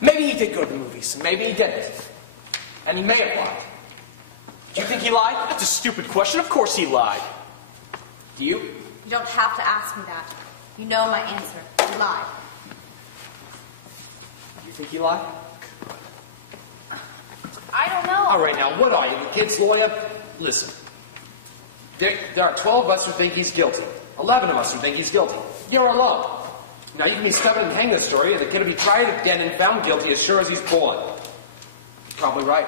Maybe he did go to the movies, and maybe he didn't. And he may have lied. Do you think he lied? That's a stupid question. Of course he lied. Do you? You don't have to ask me that. You know my answer. He lied. You think he lied? I don't know. All right, now, what are you, the kid's lawyer? Listen. There are 12 of us who think he's guilty. 11 of us who think he's guilty. You're alone. Now, you can be stubborn and hang the story, and the kid will be tried again and found guilty as sure as he's born. You're probably right.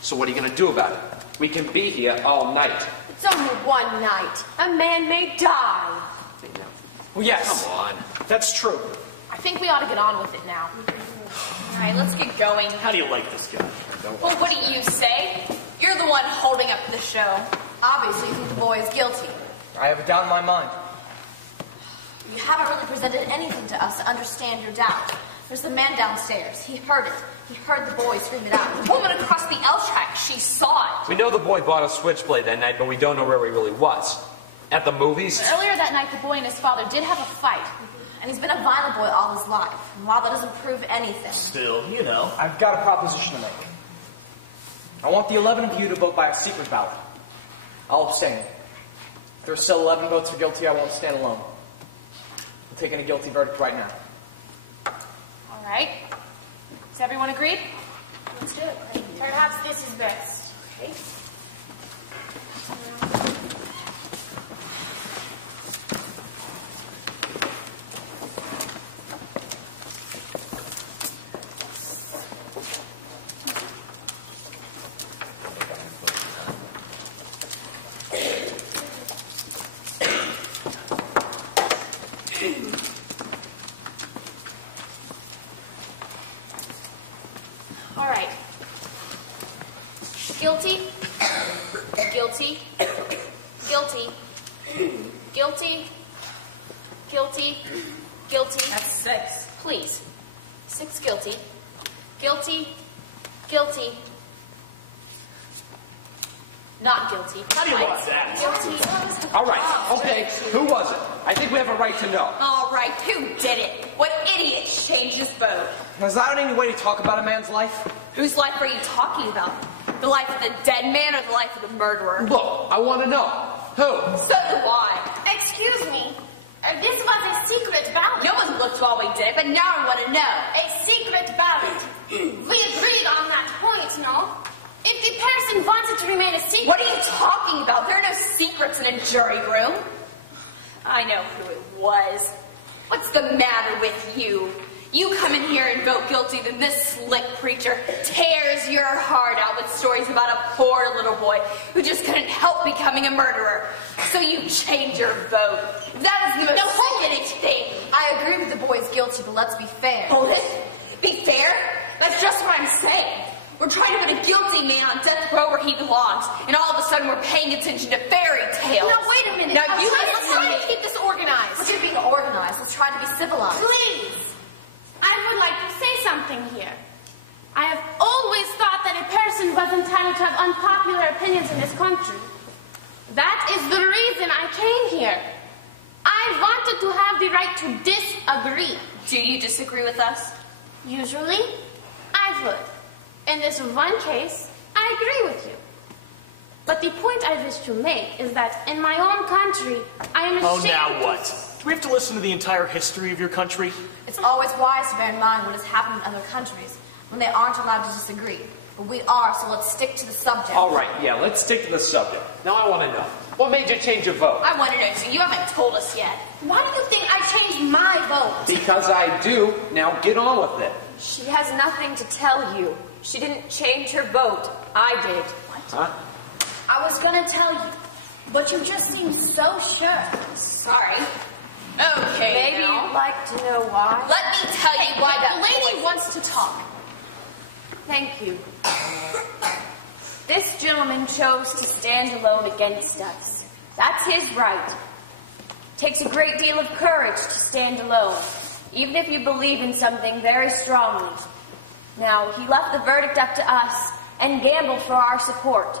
So what are you going to do about it? We can be here all night. It's only one night. A man may die. Well, yes. Come on. That's true. I think we ought to get on with it now. All right, let's get going. How do you like this guy? Well, what do you say? You're the one holding up the show. Obviously, you think the boy is guilty. I have a doubt in my mind. You haven't really presented anything to us to understand your doubt. There's the man downstairs. He heard it. He heard the boy scream it out. The woman across the L track, she saw it. We know the boy bought a switchblade that night, but we don't know where he really was. At the movies? But earlier that night, the boy and his father did have a fight. And he's been a violent boy all his life. And while that doesn't prove anything... Still, you know. I've got a proposition to make. I want the 11 of you to vote by a secret ballot. I'll abstain. If there's still 11 votes for guilty, I won't stand alone. I'm taking a guilty verdict right now. All right. Is everyone agreed? Let's do it. Perhaps this is best. Okay. All right. Guilty. Guilty. Guilty. Guilty. Guilty. Guilty. That's 6. Please. 6 guilty. Guilty. Guilty. Not guilty. How do you want that? Guilty. All right, okay. Who was it? I think we have a right to know. All right. Who did it? What idiot changed his vote? Is that any way to talk about a man's life? Whose life are you talking about? The life of the dead man or the life of the murderer? Look, I want to know. Who? So do I. Excuse me. This was a secret ballot. No one looked while we did it, but now I want to know. A secret ballot. We agreed on that point, no? If the person wants it to remain a secret... What are you talking about? There are no secrets in a jury room. I know who it was. What's the matter with you? You come in here and vote guilty, then this slick preacher tears your heart out with stories about a poor little boy who just couldn't help becoming a murderer. So you change your vote. That is the most sickening thing. I agree with the boy's guilty, but let's be fair. Hold it? Be fair? That's just what I'm saying. We're trying to put a guilty man on death row where he belongs, and all of a sudden we're paying attention to fairy tales. Now, wait a minute. Now, Let's try to keep this organized. Let's being organized. Let's try to be civilized. Please. I would like to say something here. I have always thought that a person was entitled to have unpopular opinions in this country. That is the reason I came here. I wanted to have the right to disagree. Do you disagree with us? Usually, I would. In this one case, I agree with you. But the point I wish to make is that in my own country, I am ashamed... Oh, now what? Do we have to listen to the entire history of your country? It's always wise to bear in mind what has happened in other countries when they aren't allowed to disagree. But we are, so let's stick to the subject. All right, yeah, let's stick to the subject. Now I want to know. What made you change your vote? I want to know, too. You haven't told us yet. Why do you think I changed my vote? Because I do. Now get on with it. She has nothing to tell you. She didn't change her vote. I did. What? Huh? I was gonna tell you, but you just seem so sure. Sorry. Okay, Maybe now. you'd like to know why? Let me tell you why that lady wants to talk. Thank you. This gentleman chose to stand alone against us. That's his right. It takes a great deal of courage to stand alone, even if you believe in something very strongly. Now, he left the verdict up to us and gambled for our support.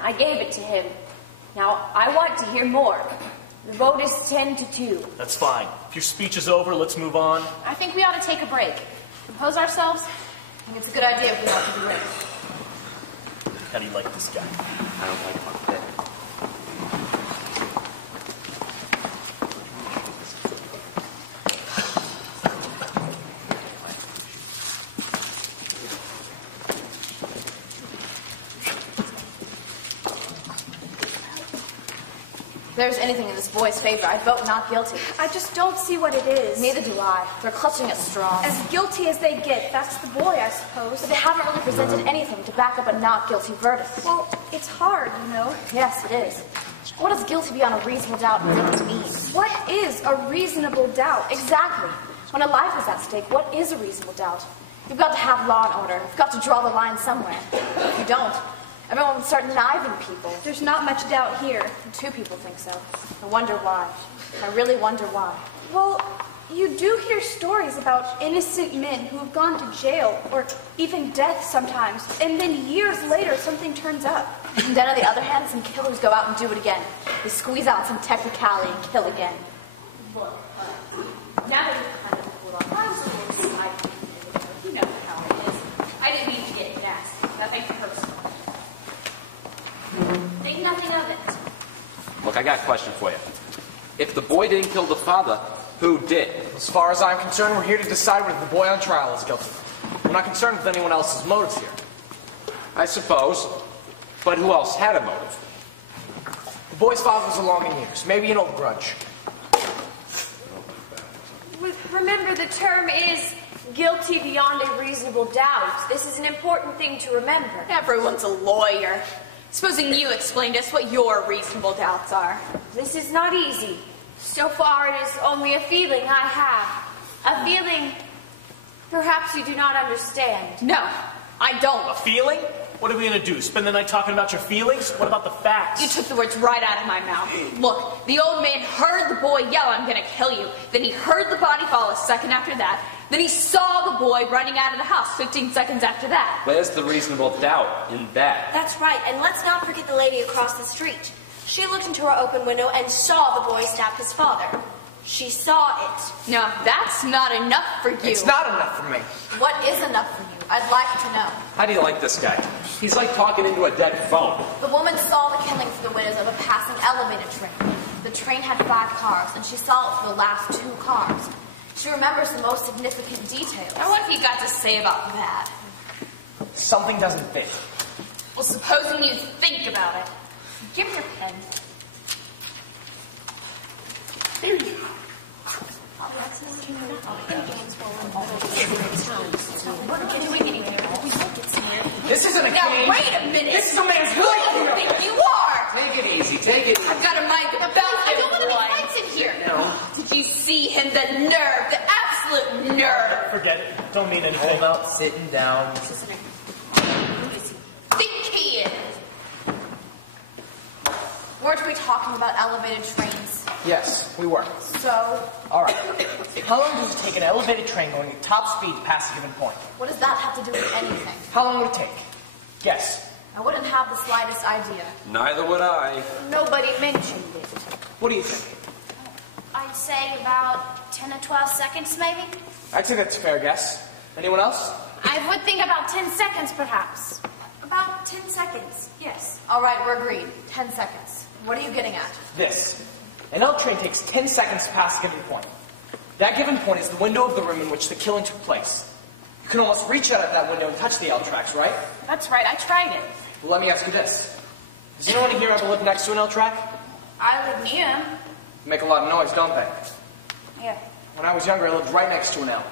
I gave it to him. Now, I want to hear more. The vote is 10-2. That's fine. If your speech is over, let's move on. I think we ought to take a break. Compose ourselves. think it's a good idea if we have to do it. How do you like this guy? I don't like him a bit. If there's anything in this boy's favor, I'd vote not guilty. I just don't see what it is. Neither do I. They're clutching at straws. As guilty as they get, that's the boy, I suppose. But they haven't really presented anything to back up a not guilty verdict. Well, it's hard, you know. Yes, it is. What does guilty beyond a reasonable doubt really mean? What is a reasonable doubt? Exactly. When a life is at stake, what is a reasonable doubt? You've got to have law and order. You've got to draw the line somewhere. If you don't, everyone will start kniving people. There's not much doubt here. Two people think so. I wonder why. I really wonder why. Well, you do hear stories about innocent men who have gone to jail, or even death sometimes, and then years later something turns up. And then on the other hand, some killers go out and do it again. They squeeze out some technicality and kill again. Look, now that you've kind of pulled off, I'm so excited. You know how it is. I didn't mean to get nasty. That makes it personal. Think nothing of it. Look, I got a question for you. If the boy didn't kill the father, who did? As far as I'm concerned, we're here to decide whether the boy on trial is guilty. I'm not concerned with anyone else's motives here. I suppose. But who else had a motive? The boy's father was along in years. Maybe an old grudge. Remember, the term is guilty beyond a reasonable doubt. This is an important thing to remember. Everyone's a lawyer. Supposing you explain to us what your reasonable doubts are. This is not easy. So far, it is only a feeling I have. A feeling perhaps you do not understand. No, I don't. A feeling? What are we going to do? Spend the night talking about your feelings? What about the facts? You took the words right out of my mouth. Look, the old man heard the boy yell, "I'm going to kill you." Then he heard the body fall a second after that. Then he saw the boy running out of the house 15 seconds after that. Where's the reasonable doubt in that? That's right, and let's not forget the lady across the street. She looked into her open window and saw the boy stab his father. She saw it. No, that's not enough for you. It's not enough for me. What is enough for you? I'd like to know. How do you like this guy? He's like talking into a dead phone. The woman saw the killing through the windows of a passing elevated train. The train had 5 cars, and she saw it for the last 2 cars. She remembers the most significant details. Now, what have you got to say about that? Something doesn't fit. Well, supposing you think about it. Give me your pen. This isn't a Now, game. wait a minute. This is a man's Who do you life. think you are? Take it easy, take it easy. I've got a mind about I don't want to boy. be fights in here. No. Did you see him? The nerve. The absolute nerve. Forget it. Don't mean anything. Hold up, sitting down. Who does he think he is? Weren't we talking about elevated trains? Yes, we were. So, All right. How long does it take an elevated train going at top speed past a given point? what does that have to do with anything? How long would it take? Guess. I wouldn't have the slightest idea. Neither would I. Nobody mentioned it. What do you think? I'd say about 10 to 12 seconds, maybe. I'd say that's a fair guess. Anyone else? I would think about 10 seconds, perhaps. About 10 seconds, yes. All right, we're agreed. 10 seconds. What are you getting at? This. An L train takes 10 seconds to pass a given point. That given point is the window of the room in which the killing took place. You can almost reach out at that window and touch the L tracks, right? That's right, I tried it. Well, let me ask you this. Does anyone here ever live next to an L track? I live near him. They make a lot of noise, don't they? Yeah. When I was younger, I lived right next to an L.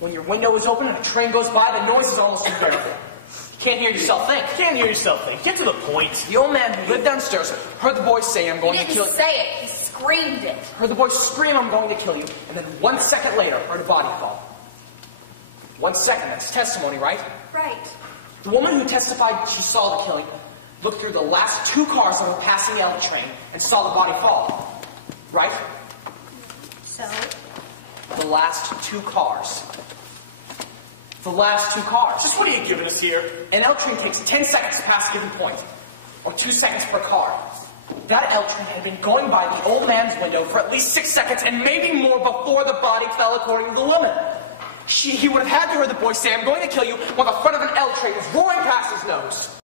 When your window is open and a train goes by, the noise is almost unbearable. You can't hear yourself think. Can't hear yourself think. Get to the point. The old man who lived downstairs heard the boy say, "I'm He going to didn't kill you." say it. He screamed it. Heard the boy scream, "I'm going to kill you," and then 1 second later, heard a body fall. 1 second, that's testimony, right? Right. The woman who testified she saw the killing looked through the last 2 cars that were passing the L train and saw the body fall. Right? So? The last 2 cars. The last 2 cars. Just what are you giving us here? An L train takes 10 seconds to pass a given point, or 2 seconds per car. That L train had been going by the old man's window for at least 6 seconds and maybe more before the body fell, according to the woman. He would have had to hear the boy say, "I'm going to kill you," while the front of an L train was roaring past his nose.